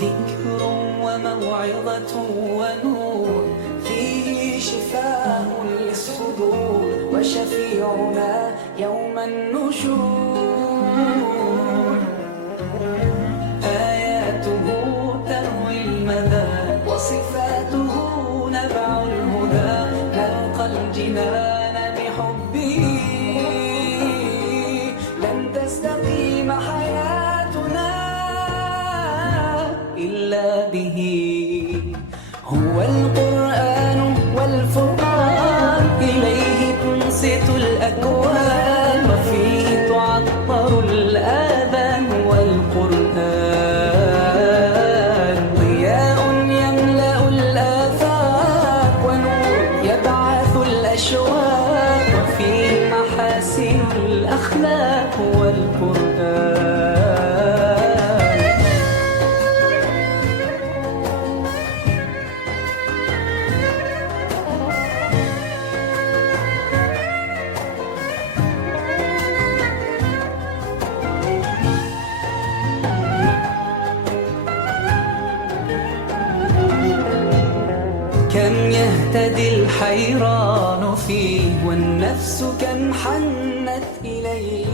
ذكر وموعظة ونور، فيه شفاء للصدور وشفيعنا يوم النشور. آياته تروي المدى وصفاته نبع الهدى، نلقى الجنان بحبه لن تستقيم حياتنا إلا به. هو القرآن والفرقان، إليه تنصت الأكوان، وفيه تعطر الآذان. والقرآن ضياء يملأ الآفاق، ونور يبعث الأشواق، وفيه محاسن الأخلاق. والقرآن كم يهتدي الحيران فيه، والنفس كم حنت إليه.